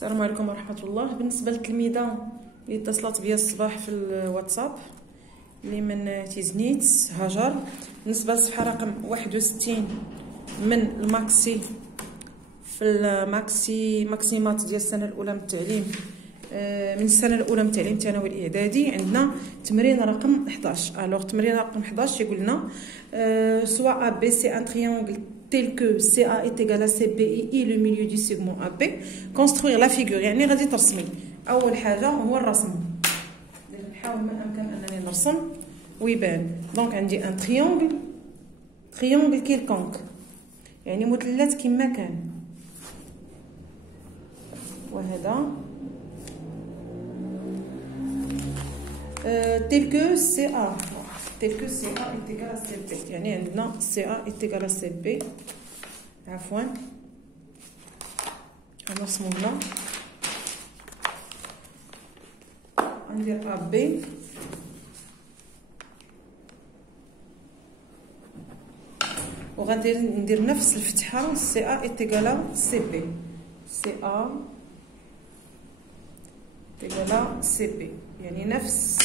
السلام عليكم ورحمة الله. بالنسبة للتلميذة اللي اتصلت بيا الصباح في الواتساب اللي من تيزنيت هاجر، بالنسبة للصفحة رقم 61 من الماكسي في ماكسيمات ديال السنة الأولى من التعليم، من السنة الأولى من التعليم الثانوي الإعدادي، عندنا تمرين رقم 11. الوغ تمرين رقم 11 يقول لنا سوا A B c'est un triangle tel que CA est égal à CB et le milieu du segment AB. Construire la figure يعني غادي ترسمي. أول حاجة هو الرسم. نحاول ما أمكن أنني نرسم ويبان. دونك عندي ان تريونغل كيلكونك يعني مثلث كما كان، وهذا tel que CA est égal à CB، يعني عندنا CA est égal à CB. عفوا غنرسمو هنا، غندير AB وغندير ندير نفس الفتحة CA est égal à CB. CA est égal à CB يعني نفس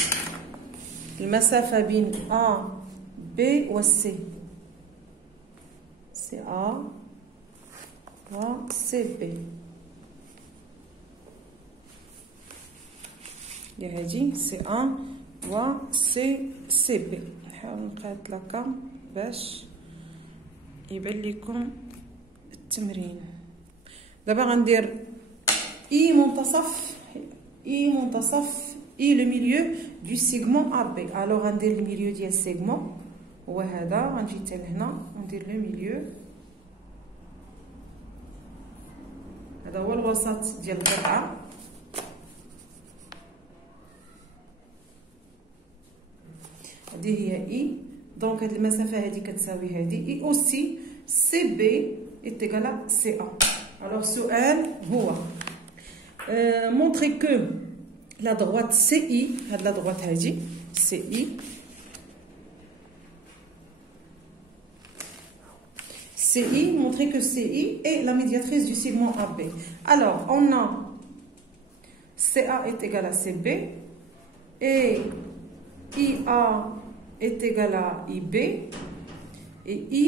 المسافة بين A B و C، CA و CB اللي هادي CA و CB. نحاول نقاد لكا باش يبان لكم التمرين. دابا غندير اي منتصف اي لو ميليو دو سيغمون ا بي. الوغ غندير الميليو ديال السيغمون هو هذا، غنجي حتى لهنا وندير لو ميليو، هذا هو الوسط ديال القطعه. هذه هي اي، دونك هاد المسافه هذه كتساوي هذه اي اوسي سي بي est égal à CA. alors السؤال هو montrer que la droite CI، هاد la droite هذه CI montrer que CI est la médiatrice du segment AB. alors on a CA est égal à CB et IA est égal à IB et I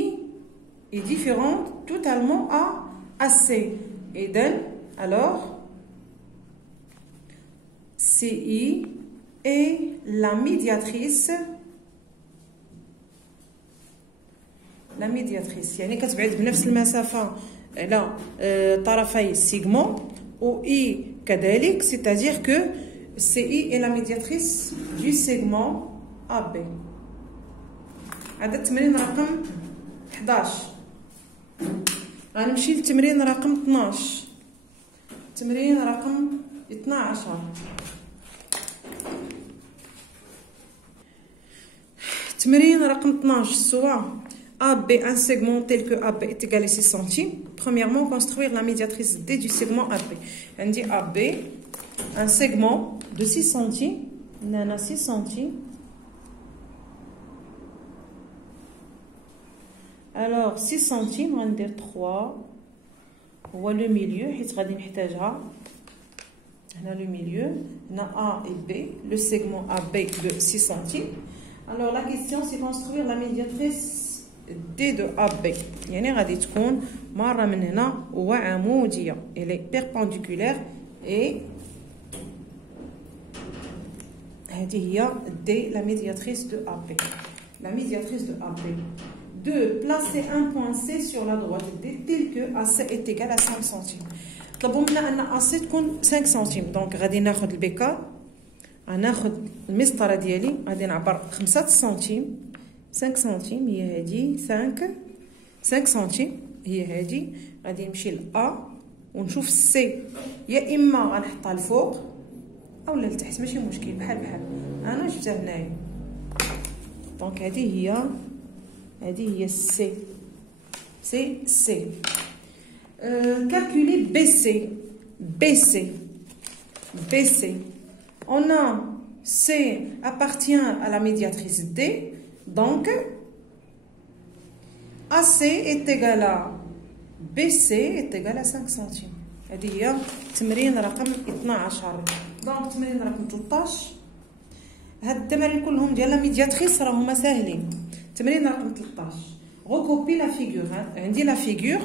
est différente totalement à AC. Et then, alors, CI est la médiatrice. يعني كتبعد بنفس المسافة على طرفي السيغمون و I كذلك، c'est-à-dire que CI est la médiatrice du segment AB. هذا التمرين رقم 11. غنمشي للتمرين رقم 12. تمرين رقم 12 تمرين رقم 12 soit AB un segment tel que AB est égal à 6 cm. Premièrement, construire la médiatrice D du segment AB. On dit AB un segment de 6 cm. On a 6 cm. alors 6 centimes غندير 3 هو لو ميليو حيت غادي نحتاجها هنا. لو ميليو هنا A et B، le segment AB de 6 centimes. alors la question c'est construire la médiatrice D de AB، يعني غادي تكون مره من هنا وعموديه، elle est perpendiculaire et هذه هي D la médiatrice de AB. la médiatrice de AB. 2. Placer un point C sur la droite D tel que AC est égal à 5 cm. طلبوا منا ان AC تكون 5 سنتيم، دونك غادي ناخذ البيكار، غناخذ المسطره ديالي، غادي نعبر 5 سنتيم. 5 سنتيم هي هذه، 5 سنتيم هي هذه. غادي نمشي ل A ونشوف سي، يا اما غنحطها الفوق او لتحت ماشي مشكل، بحال انا جبتها هنايا. دونك هذه هي C. Calculer BC. On a C appartient à la médiatrice D, donc AC est égal à BC est égal à 5 centimes. هذه هي التمرين رقم 12. دونك التمرين رقم 13. هاد التمارين كلهم ديال لا ميدياتريس راهما ساهلين. التمرين رقم 13 recopie la figure. عندي la figure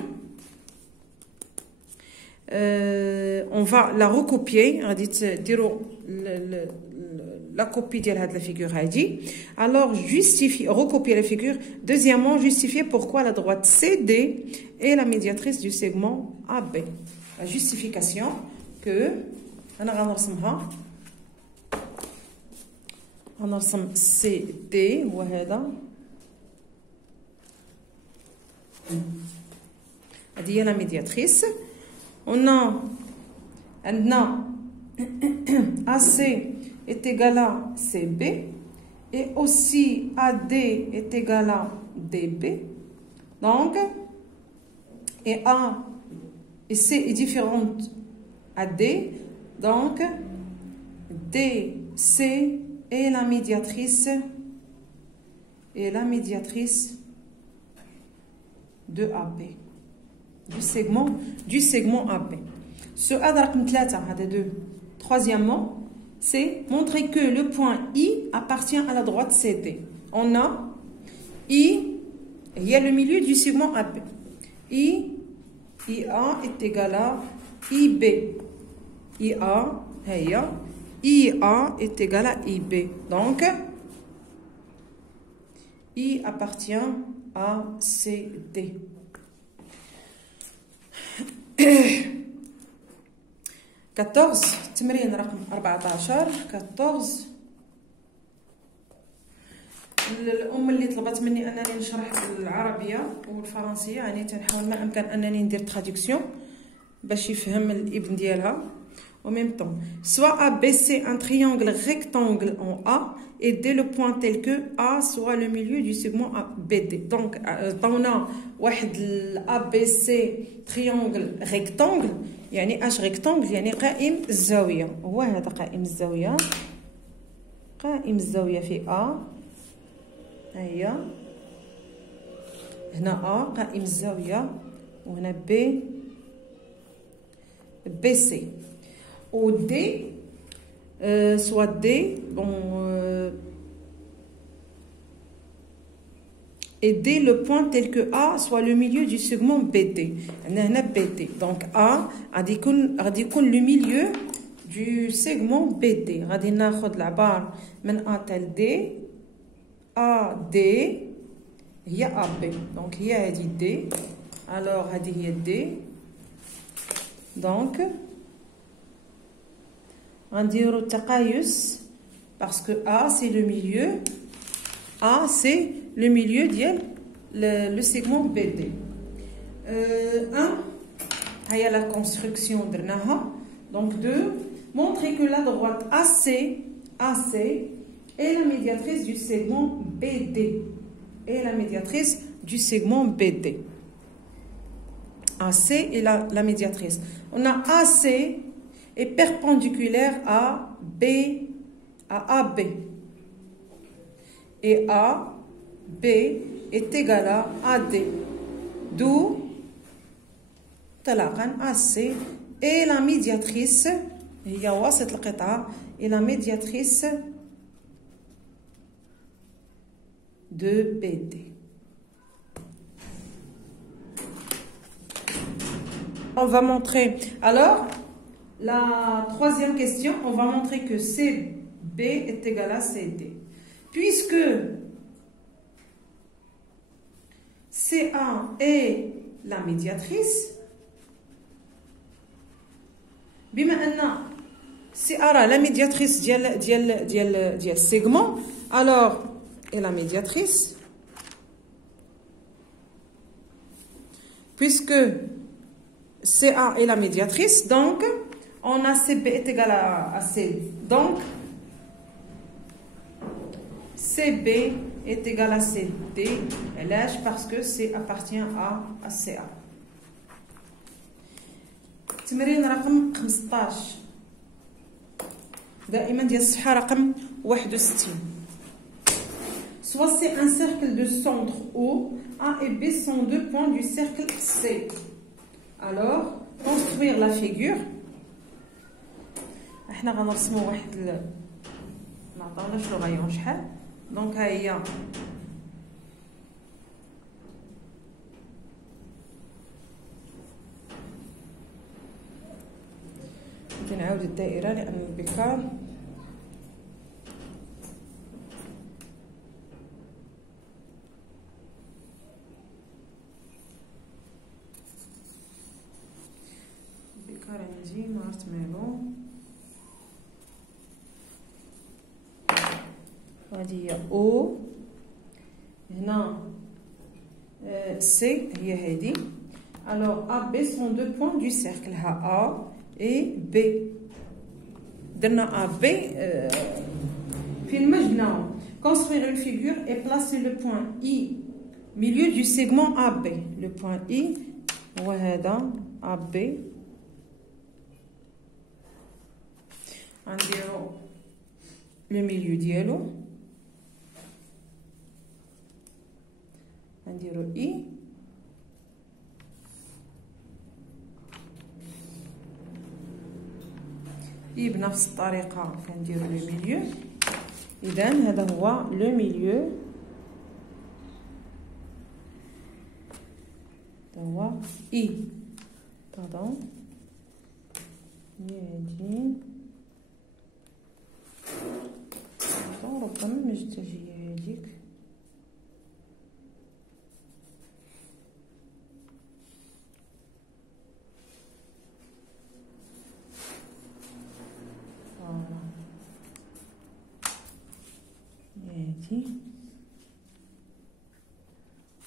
on va la recopier. غادي ديروا la copie ديال هاد la figure هادي. Alors justifie recopier la figure. Deuxièmement, justifier pourquoi la droite CD est la médiatrice du segment AB. La justification que انا غنرسمها. غنرسم CD هو هذا. هذه هي لا ميدياتريس. عندنا AC est égal à CB et aussi AD est égal à DB. Donc, et A et C est différente à D. Donc, DC est la médiatrice de AB. Du segment AB. Ce A رقم 3 هذا 2. Troisièmement, c'est montrer que le point I appartient à la droite CD. On a I, il y a le milieu du segment AB. IA est égal à IB. IA est égal à IB. Donc, I appartient à CD. 14 تمرين رقم 14. 14 الام اللي طلبت مني انني نشرح العربيه والفرنسيه، يعني تنحاول ما امكن انني ندير تراديكسيون باش يفهم الابن ديالها. En même temps, soit ABC un triangle rectangle en A et dès le point tel que A soit le milieu du segment BD. Donc, on a واحد ABC triangle rectangle. يعني اش rectangle يعني قائم الزاويه. هو هذا قائم الزاويه. قائم الزاويه في A. هيا هنا A قائم الزاويه وهنا B BC. Au D, soit D, bon, et D le point tel que A soit le milieu du segment BD. On a BD. Donc A غادي يكون le milieu du segment BD. غادي ناخذ العبار من A tel D. AD هي AB. Donc هي هذه D. Alors هذه هي D. Donc on dit au taqayus parce que A c'est le milieu. A c'est le milieu le segment BD. 1 هيا la construction درناها. Donc 2 montrer que la droite AC est la médiatrice du segment BD. Et la médiatrice du segment BD. AC est la médiatrice. On a AC est perpendiculaire à AB. Et AB est égal à AD. D'où تلاقى AC est la médiatrice. هي وسط القطعة est la médiatrice de BD. On va montrer. Alors, la troisième question, on va montrer que CB est égal à CD. Puisque CA est la médiatrice, بما أن CA la médiatrice ديال segment, alors est la médiatrice. Puisque CA est la médiatrice, donc on a CB est égal à C. Donc CB est égal à CD. Parce que C appartient à CA. تمرين رقم 15 دائما ديال الصفحة رقم 61. Soit c'est un cercle de centre O, A et B sont deux points du cercle C. Alors, construire la figure. احنا غنرسمو واحد ما عطاوناش لو غايون شحال. دونك ها هي كنعاود الدائره لان البكار عندي ما عرفت مالو. هذه هي او، هنا سي هي هذه. alors A B sont deux points du cercle. ها A et B. درنا A B فين ما جبناهم. construire une figure et placer le point I milieu du segment AB. le point I هو هذا AB. غنديرو لو ميليو ديالو، غنديرو اي بنفس الطريقه كنديرو لو ميليو. اذا هذا هو لو ميليو، هذا هو اي. باردون هادي ربما ما جبتهاش هي هذيك.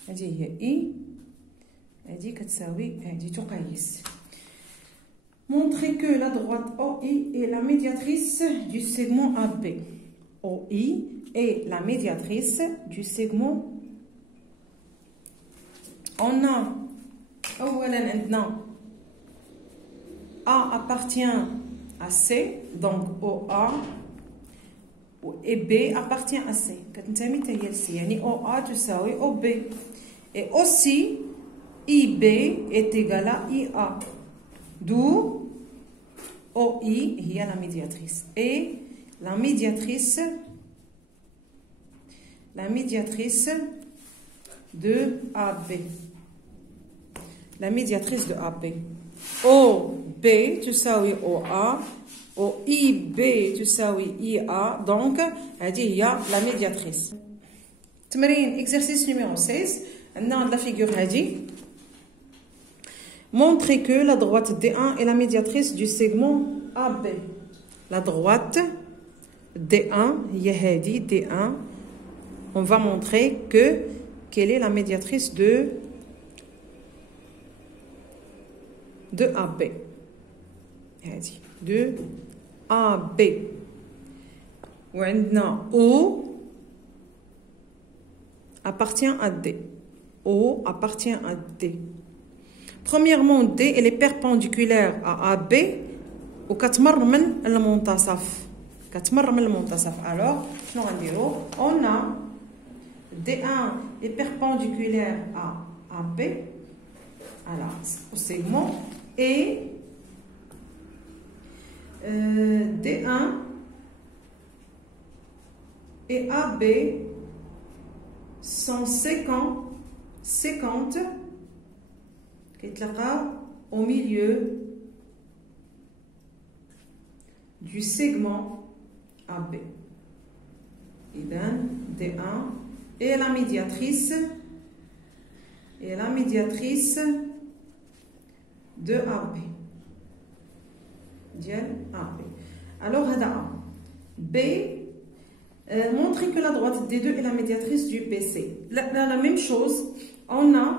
هذه هي اي، هذه كتساوي هذه تقيس. Montrer que la droite OI est la médiatrice du segment AB. OI est la médiatrice du segment. On a A appartient à C, donc OA, et B appartient à C. Yani OA تساوي OB. Et aussi, IB est égal à IA. D'où OI est la médiatrice. Et la médiatrice de AB. La médiatrice de AB. OB تساوي OA. OIB تساوي IA. Donc, هذه هي la médiatrice. تمرين exercice numéro 16. عندنا la figure هذه. Montrer que la droite D1 est la médiatrice du segment AB. La droite D1, D1, on va montrer qu'elle est la médiatrice de AB. De AB. Ou O appartient à D. O appartient à D. Premièrement, D elle est perpendiculaire à AB وكتمر من المنتصف. Alors, شنو غنديرو؟ On a D1 est perpendiculaire à AB, au segment, et D1 et AB sont 50 au milieu du segment AB. D1 et la médiatrice de AB. Alors, B, montrer que la droite D2 est la médiatrice du BC. La même chose, on a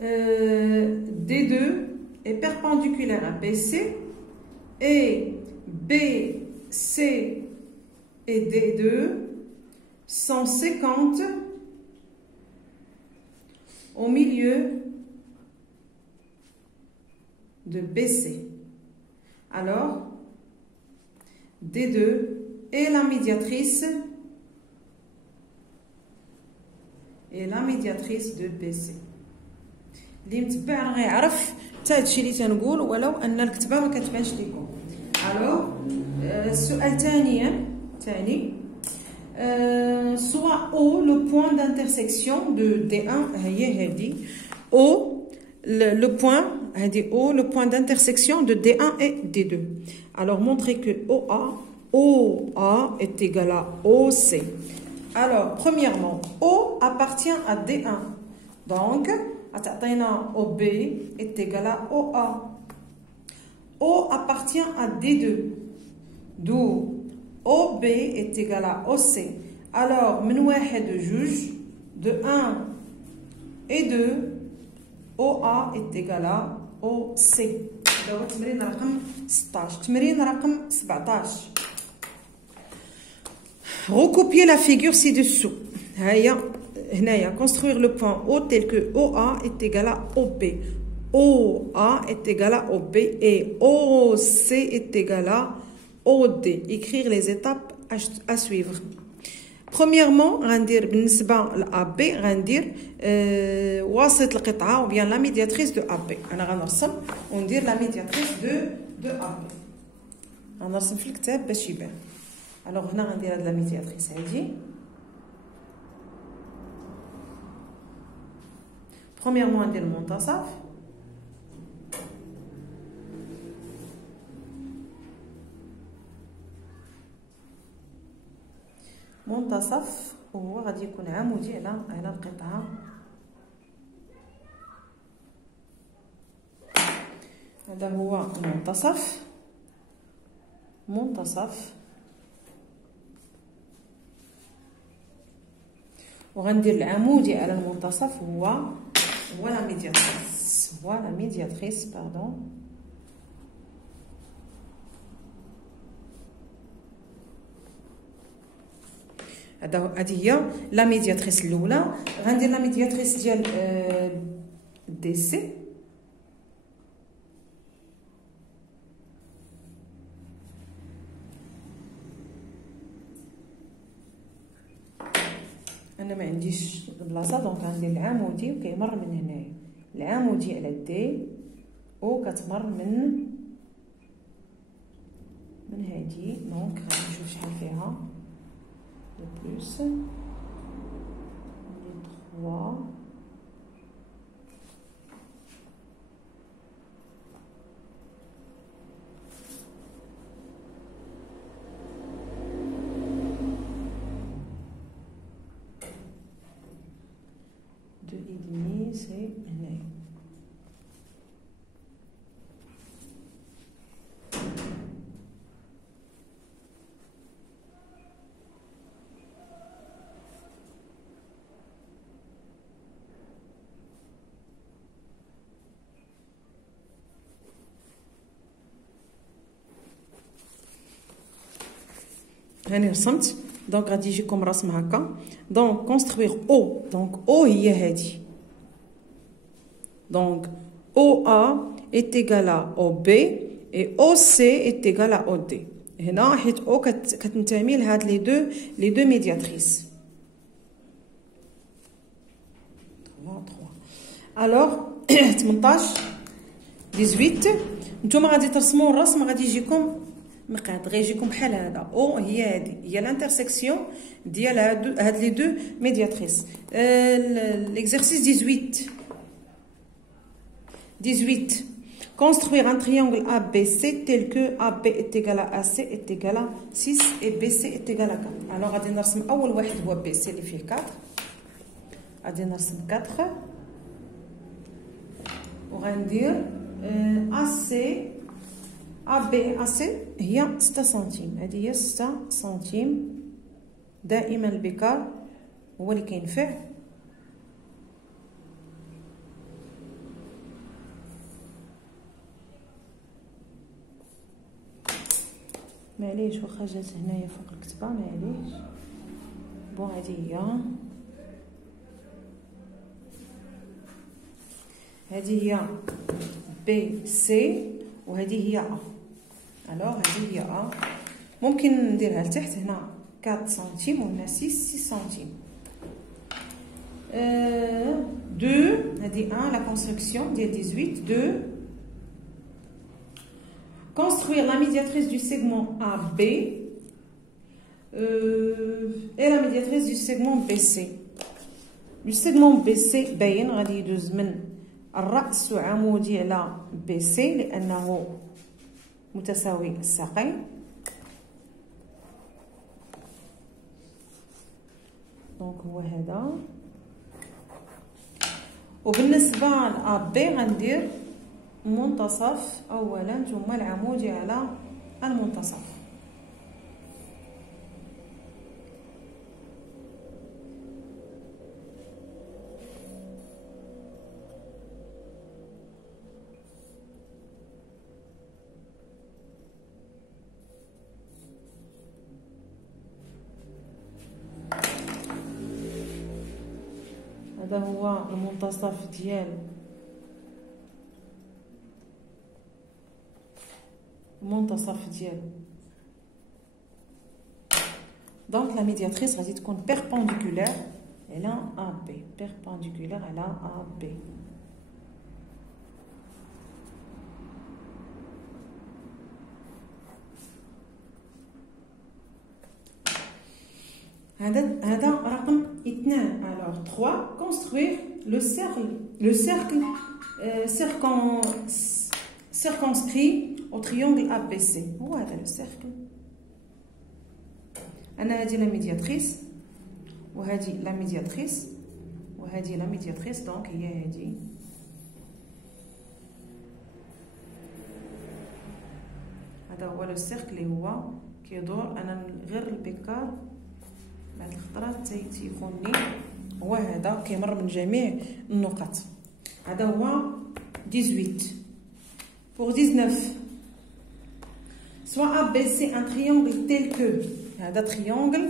D2 est perpendiculaire à BC et BC et D2 sont 50 au milieu de BC. Alors, D2 est la médiatrice de BC. اللي متبع راه غيعرف حتى هادشي اللي تنقول ولو ان الكتابه ما كتبانش لكم. الوغ السؤال ثاني soit O le point d'intersection de D1 هي هادي O le point هادي O le point d'intersection de D1 et D2. Alors montrez que OA est égal à OC. Alors premièrement O appartient à D1. Donc OB est égal à OA. O appartient à D2. D'où OB est égal à OC. Alors, من واحد جوج de 1 et 2 OA est égal à OC. هذا هو التمرين رقم 16. تمرين رقم 17. Recopier la figure ci-dessous. هنايا construire le point O tel que OA est égal à OB. OA est égal à OB et OC est égal à OD. Écrire les étapes à suivre. Premièrement, غندير بالنسبة لأB غندير واسط القطعة ou bien la médiatrice de AB. أنا غنرسم وندير la médiatrice de AB. غنرسم في الكتاب باش يبان. alors هنا غندير هاد la médiatrice هادي. premièrement غندير المنتصف. منتصف وهو غادي يكون عمودي على القطعه. هذا هو منتصف وغندير العمودي على المنتصف هو لا ميدياتريس باردون. هذه هي لا ميدياتريس الاولى. غندير لا ميدياتريس ديال دي سي. انا ما عنديش البلاصه دونك غندير العمودي وكيمر من هنايا العمودي على دي وكتمر من هادي. دونك غادي نشوف شحال فيها de plus, les 3, deux et demi, c'est هنايا. هاني رسمت دونك غادي يجيكم رسم هكا. دونك كونستروير او. دونك او هي هادي. دونك او ا est égal à OB et OC est égal à OD. هنا حيت او كتنتمي لهاد لي دو ميدياتريس. الوغ 18 18 نتوما غادي ترسموا الرسم غادي يجيكم مقاد غيجيكم بحال هذا. او هي هذه هي الانترسيكسيون ديال هاد لي دو ميدياتريس. l'exercice 18 construire un triangle ABC tel que AB est égal à AC est égal à 6 et BC est égal à 4. alors غادي نرسم اول واحد هو BC اللي فيه 4. غادي نرسم 4 وغندير AC AB AC هي 6 سنتيم. هذه هي 6 سنتيم. دائما البكار هو اللي كينفع. معليش واخا جات هنايا فوق الكتبه معليش. بون هذه هي بي سي وهذه هي ا. الوغ هذه هي ا ممكن نديرها لتحت هنا 4 سنتيم وهنا 6 سنتيم. 2 هذه 1 لا كونستركسيون ديال 18 2 construire la médiatrice du segment AB et la médiatrice du segment BC. Du segment BC باين غادي يدوز من الرأس عمودي على BC لأنه متساوي الساقين. دونك هو هذا. وبالنسبة لأ بي غندير منتصف أولا ثم العمودي على المنتصف. هذا هو المنتصف ديال دونك لا ميدياتريس غادي تكون بيربونديكولير على ا بي، بيربونديكولير على ا بي. هذا رقم 2. alors 3 construire le cercle circonscrit au triangle ABC. هو هذا لو سيركل. انا هذه لا ميدياتريس وهذه لا ميدياتريس وهذه لا ميدياتريس، دونك هي هذه. هذا هو لو سيركل اللي هو كيدور. انا غير البيكار بعد الخطرات تيخوني. هو هذا كيمر من جميع النقط. هذا هو 18. pour 19 soit ABC un triangle tel que هذا triangle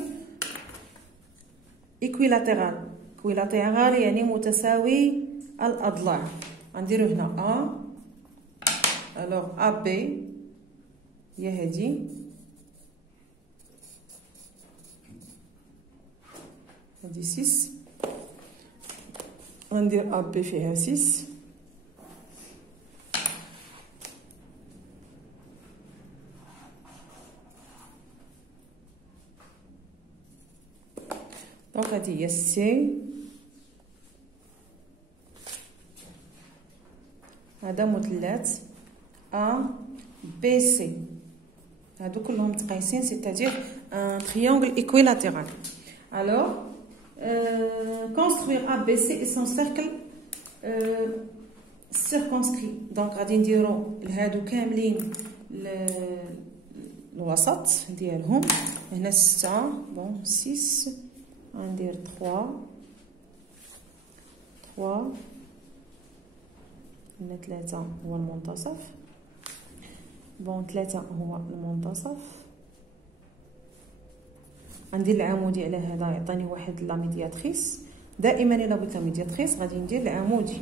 équilatéral. équilatéral يعني متساوي الأضلاع. غنديرو هنا A. alors AB هي هذه. هذه 6. غندير AB فيها 6. دونك هذه هي سي. هذا مثلث A B C. هادو كلهم متقايسين، c'est-à-dire un triangle équilatéral. alors construire ABC et son cercle circonscrit. دونك غادي نديرو لهادو كاملين الوسط ديالهم. هنا 6 بون 6 غندير 3 هنا 3 هو المنتصف. بون 3 هو المنتصف. غندير العمودي على هذا يعطيني واحد لا ميدياتريس. دائما الا بغيت لا ميدياتريس غادي ندير العمودي،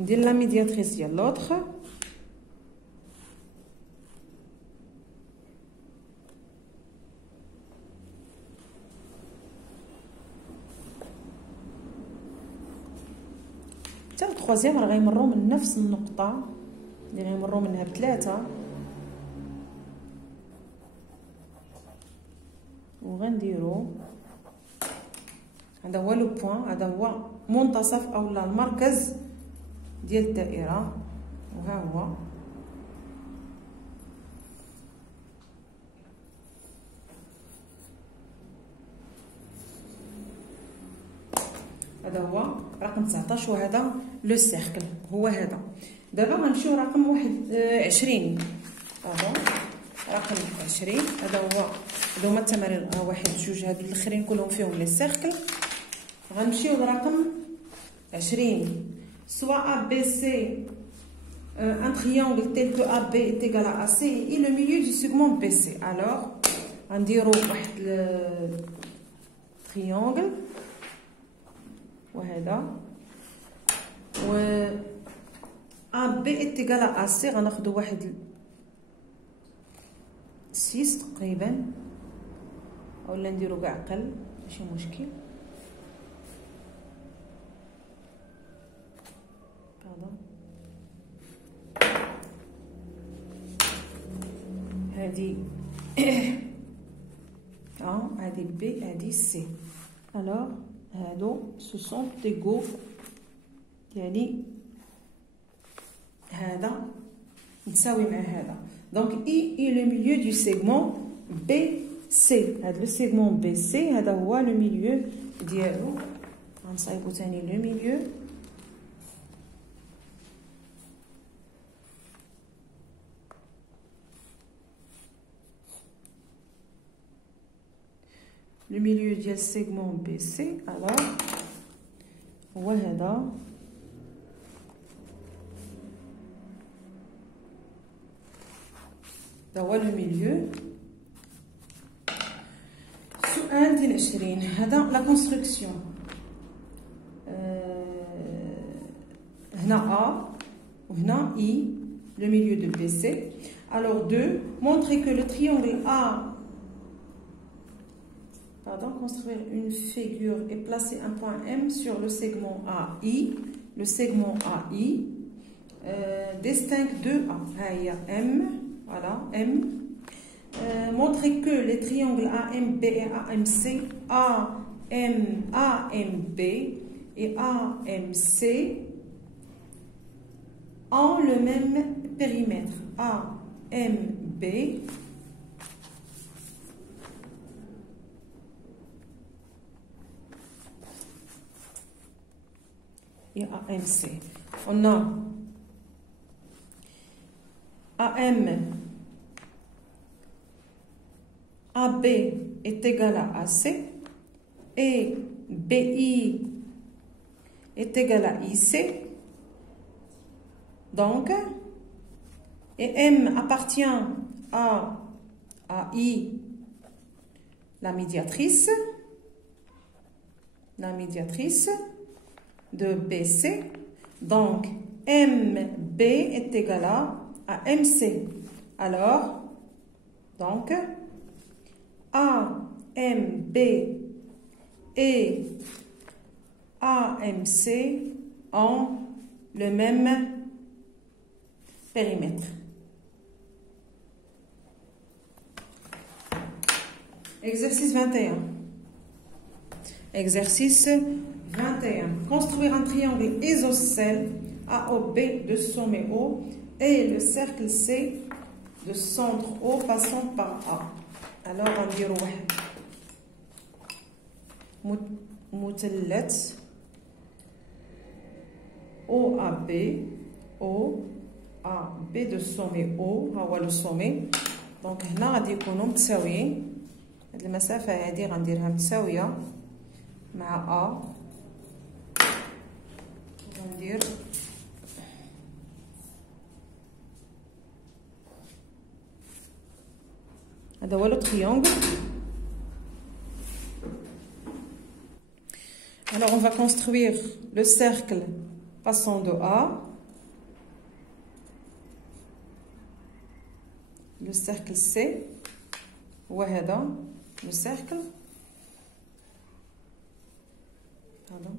ندير لا ميدياتريس ديال لوطخ. حتى التروازيام راه غيمروا من نفس النقطه اللي غيمروا منها بثلاثه. وغنديرو هذا هو لو بوين، هذا هو منتصف اولا المركز ديال الدائره. وها هو هذا هو رقم 19 وهذا لو سيركل هو هذا. دابا غنمشيو رقم 21. رقم 20 هذا هو. هادو هما التمارين 1 2 هادو الاخرين كلهم فيهم لي سيركل. غنمشيو لرقم 20. soit ABC un triangle tel que AB est égal à AC et le milieu du segment BC. alors غنديرو واحد triangle وهذا و AB est égal à AC. غناخدو واحد 6 تقريبا اولا نديرو كاع اقل ماشي مشكل. هذه A, هذه B, هذه C. Alors هادو ce sont égaux يعني هذا متساوي مع هذا. Donc I est le milieu du segment BC. هذا le segment BC هذا هو le milieu ديالو. غنصايبو ثاني le milieu. Le milieu du segment BC, alors, voilà. Voilà le milieu. سؤال ديال 20 هذا la construction. هنا A وهنا I, le milieu de BC. Alors 2, montrer que le triangle A. Pardon, construire une figure et placer un point M sur le segment AI. Le segment AI distingue deux A. Il y a M, voilà, M. Montrer que les triangles AMB et AMC, AMB et AMC ont le même périmètre. AMB et AMC. On a AM, AB est égal à AC et BI est égal à IC. Donc, et M appartient à I, la médiatrice de BC. Donc, MB est égal à MC. Alors, donc, AMB et AMC ont le même périmètre. Exercice 21. Exercice 21. Construire un triangle isocèle AOB de sommet O et le cercle C de centre O passant par A. Alors, on va dire مثلث OAB de sommet O ها هو لو sommet. دونك هنا غادي يكونوا متساويين. هاد المسافة هادي غنديرها متساوية مع A. غندير هذا هو لو triangle. Alors on va construire le cercle passant de A, le cercle C, وهذا le cercle, pardon.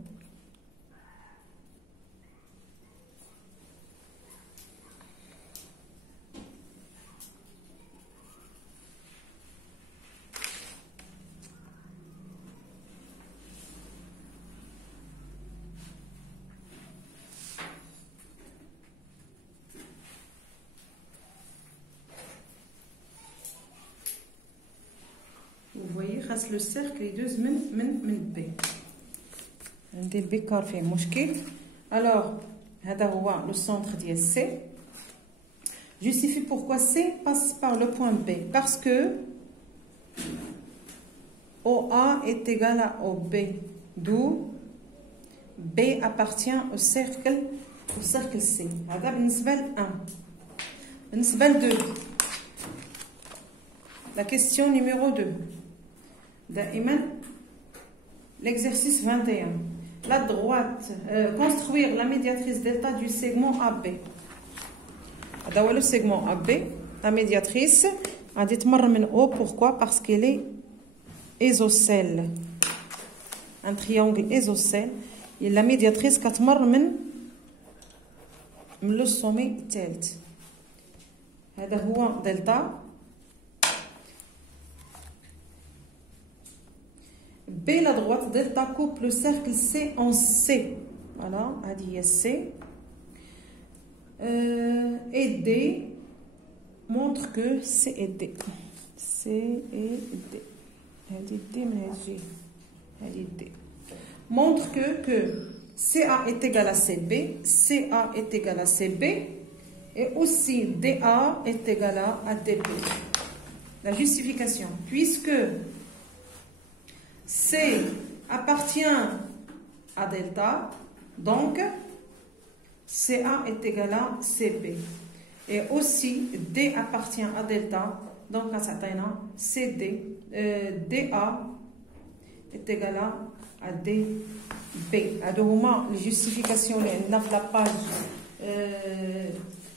Vous voyez خاص le cercle يدوز من B. عندي البي كار فيه مشكل. alors هذا هو le centre ديال C. Justifie pourquoi C passe par le point B. Parce que OA est égal à OB. D'où B appartient au cercle C. هذا بالنسبة ل 1. بالنسبة ل 2. La question numéro 2. دائما l'exercice 21. La droite, construire la médiatrice delta du segment AB. هذا هو le segment AB. La médiatrice غادي تمر من O. Pourquoi? Parce qu'elle est isocèle. Un triangle isocèle. Et la médiatrice كتمر من le sommet الثالث. هذا هو delta. B la droite delta coupe le cercle C en C. Voilà, هذه هي C. Et D montre que C et D. C et D. هذه D من هذه الجهة. هذه D. Montre que CA est égal à CB, CA est égal à CB, et aussi DA est égal à DB. La justification, puisque C appartient à delta, donc CA est égal à CB. Et aussi D appartient à delta, donc à certainement CD, DA est égal à DB. Alors, les justifications dans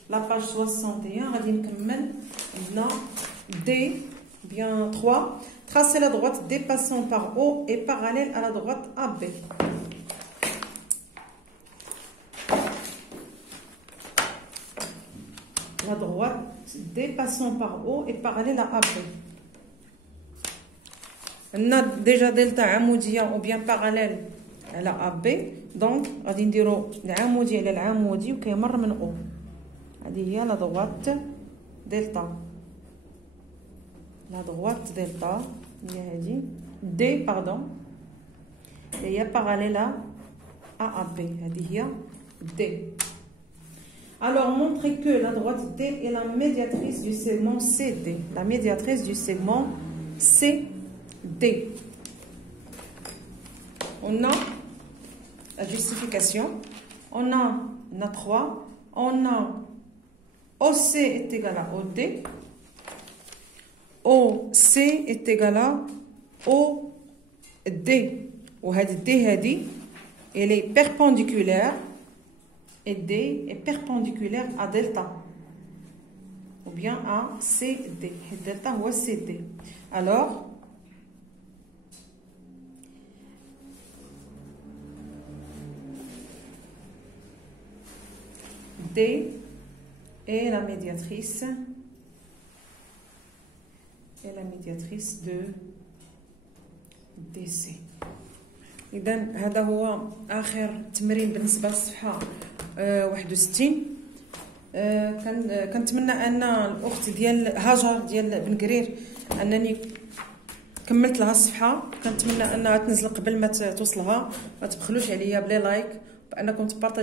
la page 61, on a D, bien 3. Tracer la droite dépassant par O et parallèle à la droite AB. La droite dépassant par O et parallèle à AB. On a déjà delta عمودية ou bien parallèle à la AB. Donc, غادي نديرو العمودي على العمودي وكيمر من O. هذه هي la droite delta. La droite delta هي هذه D pardon. هي parallèle à AB. هذه هي D. Alors, montrez que la droite D est la médiatrice du segment CD. La médiatrice du segment CD. On a la justification. On a 3. On a OC est égal à OD. OC est égal à OD. Ou D, elle est perpendiculaire. Et D est perpendiculaire à delta. Ou bien à CD. Et delta ou CD. Alors, D est la médiatrice. De DC. إذا هذا هو آخر تمرين بالنسبة للصفحة 61. كنتمنى أن الأخت ديال هاجر ديال بن قرير أنني كملت لها الصفحة. كنتمنى أنها تنزل قبل ما توصلها. ما تبخلوش عليا بلي لايك بأنكم تبارطاجيو